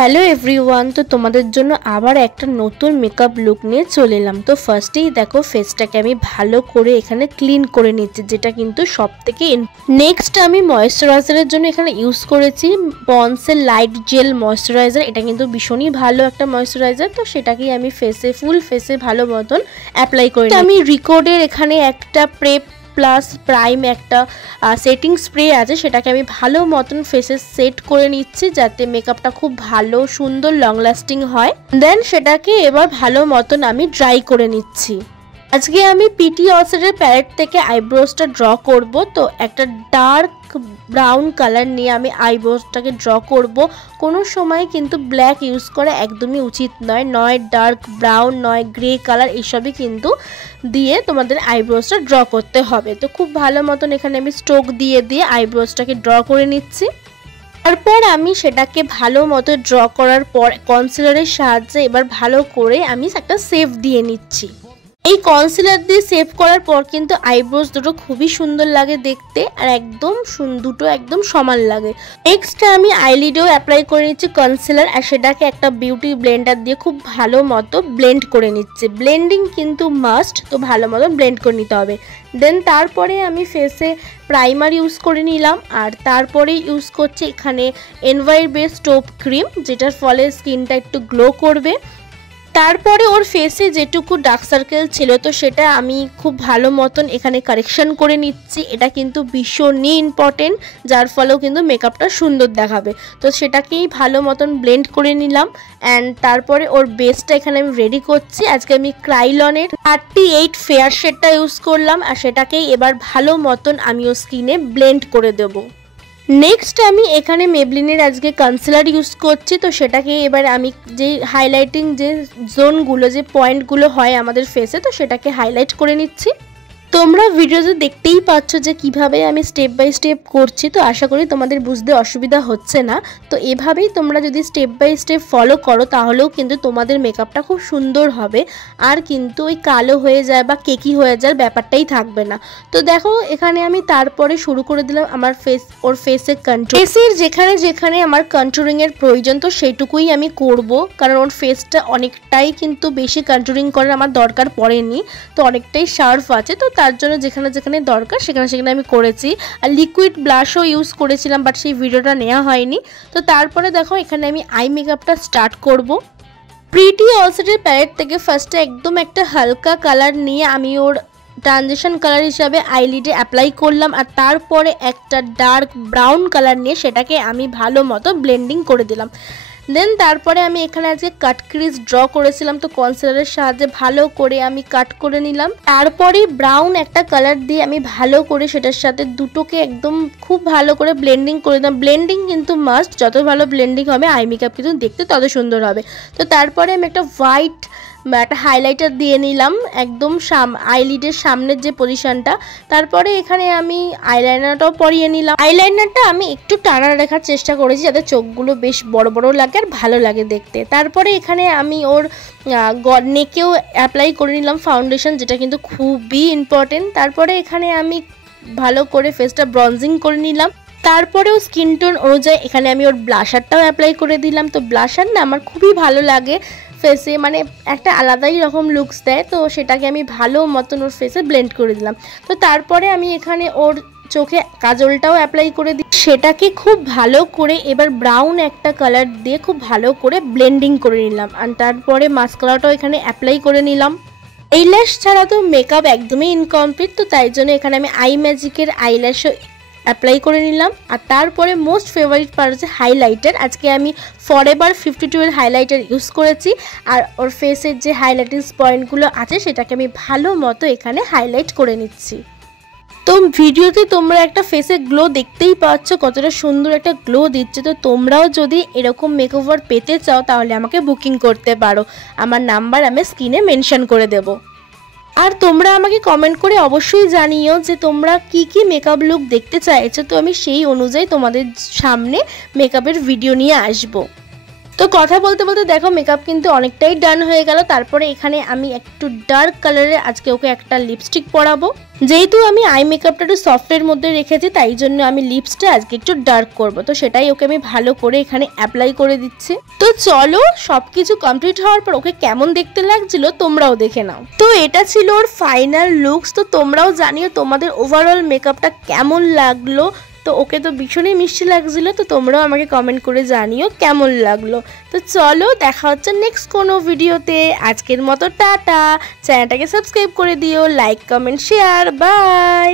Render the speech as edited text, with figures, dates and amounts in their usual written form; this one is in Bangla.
হ্যালো এভরিওয়ান, তো তোমাদের জন্য আবার একটা নতুন মেকআপ লুক নিয়ে চলে এলাম। তো ফার্স্টেই দেখো ফেসটাকে আমি ভালো করে এখানে ক্লিন করে নিচ্ছি, যেটা কিন্তু সব থেকে নেক্সট আমি ময়েশ্চারাইজারের জন্য এখানে ইউজ করেছি পন্ডসের লাইট জেল ময়েশ্চারাইজার। এটা কিন্তু ভীষণই ভালো একটা ময়েশ্চারাইজার, তো সেটাকেই আমি ফুল ফেসে ভালো মতন অ্যাপ্লাই করি। আমি রিকর্ডের এখানে একটা প্রেপ প্লাস প্রাইম একটা সেটিং স্প্রে আছে, সেটাকে আমি ভালো মতন ফেসে সেট করে নিচ্ছি যাতে মেকআপটা খুব ভালো সুন্দর লং লাস্টিং হয়। দেন সেটাকে এবার ভালো মতন আমি ড্রাই করে নিচ্ছি। আজকে আমি পিটি অসেটের প্যালেট থেকে আইব্রোসটা ড্র করব। তো একটা ডার্ক ব্রাউন কালার নিয়ে আমি আইব্রোসটাকে ড্র করব। কোনো সময় কিন্তু ব্ল্যাক ইউজ করা একদমই উচিত নয়, নয় ডার্ক ব্রাউন নয় গ্রে কালার, এইসবই কিন্তু দিয়ে তোমাদের আইব্রোসটা ড্র করতে হবে। তো খুব ভালো মতন এখানে আমি স্ট্রোক দিয়ে আইব্রোসটাকে ড্র করে নিচ্ছি। তারপর আমি সেটাকে ভালো মতো ড্র করার পর কনসিলারের সাহায্যে এবার ভালো করে আমি একটা শেপ দিয়ে নিচ্ছি। এই কনসিলার দিয়ে শেপ করার পর কিন্তু আইব্রোস দুটো খুবই সুন্দর লাগে দেখতে, আর দুটো একদম সমান লাগে। নেক্সট আমি আইলিডেও অ্যাপ্লাই করে নিচ্ছি কনসিলার, আর সেটাকে একটা বিউটি ব্লেন্ডার দিয়ে খুব ভালো মতো ব্লেন্ড করে নিচ্ছি। ব্লেন্ডিং কিন্তু মাস্ট, তো ভালো মতো ব্লেন্ড করে নিতে হবে। দেন তারপরে আমি ফেসে প্রাইমার ইউজ করে নিলাম, আর তারপরে ইউজ করছি এখানে এনভাইর বেস টোপ ক্রিম, যেটার ফলে স্কিনটা একটু গ্লো করবে। তারপরে ওর ফেসে যেটুকু ডার্ক সার্কেল ছিল তো সেটা আমি খুব ভালো মতন এখানে কারেকশন করে নিচ্ছি। এটা কিন্তু ভীষণই ইম্পর্টেন্ট, যার ফলেও কিন্তু মেকআপটা সুন্দর দেখাবে। তো সেটাকেই ভালো মতন ব্লেন্ড করে নিলাম। অ্যান্ড তারপরে ওর বেসটা এখানে আমি রেডি করছি। আজকে আমি ক্রাইলনের 38 ফেয়ার শেডটা ইউজ করলাম, আর সেটাকেই এবার ভালো মতন আমি ওর স্কিনে ব্লেন্ড করে দেবো। নেক্সট আমি এখানে মেবলিনের আজকে কনসিলার ইউজ করছি। তো সেটাকে এবার আমি যে হাইলাইটিং যে জোনগুলো যে পয়েন্টগুলো হয় আমাদের ফেসে, তো সেটাকে হাইলাইট করে নিচ্ছি। তোমরা ভিডিওতে দেখতেই পাচ্ছ যে কিভাবে আমি স্টেপ বাই স্টেপ করছি। তো আশা করি তোমাদের বুঝতে অসুবিধা হচ্ছে না। তো এভাবেই তোমরা যদি স্টেপ বাই স্টেপ ফলো করো তাহলেও কিন্তু তোমাদের মেকআপটা খুব সুন্দর হবে, আর কিন্তু ওই কালো হয়ে যায় বা কেকি হয়ে যাওয়ার ব্যাপারটাই থাকবে না। তো দেখো এখানে আমি তারপরে শুরু করে দিলাম আমার ওর ফেসে কন্ট্রোল। ফেসের যেখানে যেখানে আমার কন্ট্রোলিংয়ের প্রয়োজন তো সেইটুকুই আমি করব, কারণ ওর ফেসটা অনেকটাই কিন্তু বেশি কন্ট্রোলিং করার আমার দরকার পড়েনি, তো অনেকটাই শার্প আছে। তো তার জন্য যেখানে যেখানে দরকার সেখানে আমি করেছি। আর লিকুইড ব্লাশও ইউজ করেছিলাম, বাট সেই ভিডিওটা নেওয়া হয়নি। তো তারপরে দেখো এখানে আমি আই মেকআপটা স্টার্ট করব। প্রিটি অলসেটের প্যালেট থেকে ফার্স্টে একদম একটা হালকা কালার নিয়ে আমি ওর ট্রানজিশন কালার হিসাবে আইলিডে অ্যাপ্লাই করলাম, আর তারপরে একটা ডার্ক ব্রাউন কালার নিয়ে সেটাকে আমি ভালো মতো ব্লেন্ডিং করে দিলাম। দেন তারপরে আমি এখানে আজকে কাট ক্রিজ ড্র করেছিলাম, তো কনসিলারের সাহায্যে ভালো করে আমি কাট করে নিলাম। তারপরে ব্রাউন একটা কালার দিয়ে আমি ভালো করে সেটার সাথে দুটোকে একদম খুব ভালো করে ব্লেন্ডিং করে দিলাম। ব্লেন্ডিং কিন্তু মাস্ট, যত ভালো ব্লেন্ডিং হবে আই মেকআপ কিন্তু দেখতে তত সুন্দর হবে। তো তারপরে আমি একটা হোয়াইট একটা হাইলাইটার দিয়ে নিলাম একদম আইলিডের সামনের যে পজিশনটা। তারপরে এখানে আমি আইলাইনারটাও পরিয়ে নিলাম। আইলাইনারটা আমি একটু টানা রাখার চেষ্টা করেছি যাতে চোখগুলো বেশ বড় বড় লাগে আর ভালো লাগে দেখতে। তারপরে এখানে আমি ওর নেকেও অ্যাপ্লাই করে নিলাম ফাউন্ডেশন, যেটা কিন্তু খুবই ইম্পর্টেন্ট। তারপরে এখানে আমি ভালো করে ফেসটা ব্রঞ্জিং করে নিলাম। তারপরেও স্কিন টোন অনুযায়ী এখানে আমি ওর ব্লাশারটাও অ্যাপ্লাই করে দিলাম। তো ব্লাশার না আমার খুবই ভালো লাগে ফেসে, মানে একটা আলাদাই রকম লুকস দেয়। তো সেটাকে আমি ভালো মতন ওর ফেসে ব্লেন্ড করে দিলাম। তো তারপরে আমি এখানে ওর চোখে কাজলটাও অ্যাপ্লাই করে দিই। সেটাকে খুব ভালো করে এবার ব্রাউন একটা কালার দিয়ে খুব ভালো করে ব্লেন্ডিং করে নিলাম, আর তারপরে মাস্কারাটাও এখানে অ্যাপ্লাই করে নিলাম। আইল্যাশ ছাড়া তো মেকআপ একদমই ইনকমপ্লিট, তো তাই জন্য এখানে আমি আই ম্যাজিকের আইল্যাশও অ্যাপ্লাই করে নিলাম। আর তারপরে মোস্ট ফেভারিট পার্ট হচ্ছে হাইলাইটার। আজকে আমি ফরএভার 52 হাইলাইটার ইউজ করেছি, আর ওর ফেসের যে হাইলাইটিং পয়েন্টগুলো আছে সেটাকে আমি ভালো মতো এখানে হাইলাইট করে নিচ্ছি। তো ভিডিওতে তোমরা একটা ফেসে গ্লো দেখতেই পাচ্ছ কতটা সুন্দর একটা গ্লো দিচ্ছে। তো তোমরাও যদি এরকম মেকওভার পেতে চাও তাহলে আমাকে বুকিং করতে পারো, আমার নাম্বার আমি স্ক্রিনে মেনশন করে দেবো। আর তোমরা আমাকে কমেন্ট করে অবশ্যই জানিও যে তোমরা কি কি মেকআপ লুক দেখতে চাইছো, তো আমি সেই অনুযায়ী তোমাদের সামনে মেকআপের ভিডিও নিয়ে আসবো। তো কথা বলতে বলতে দেখো মেকআপ কিন্তু অনেকটাই ডান হয়ে গেল। তারপরে এখানে আমি একটু ডার্ক কালারের আজকে ওকে একটা লিপস্টিক পরাবো। যেহেতু আমি আই মেকআপটা একটু সফটের মধ্যে রেখেছি তাই জন্য আমি লিপসটা আজকে একটু ডার্ক করব। তো সেটাই ওকে আমি ভালো করে এখানে অ্যাপ্লাই করে দিচ্ছি। তো চলো সবকিছু কমপ্লিট হওয়ার পর ওকে কেমন দেখতে লাগছিল তোমরাও দেখে নাও। তো এটা ছিল ওর ফাইনাল লুকস। তো তোমরাও জানিও তোমাদের ওভারঅল মেকআপটা কেমন লাগলো। তো ওকে তো ভীষণই মিষ্টি লাগছিল। তো তোমরাও আমাকে কমেন্ট করে জানিও কেমন লাগলো। তো চলো দেখা হচ্ছে নেক্সট কোনো ভিডিওতে। আজকের মতো টাটা। চ্যানেলটাকে সাবস্ক্রাইব করে দিও, লাইক কমেন্ট শেয়ার, বাই।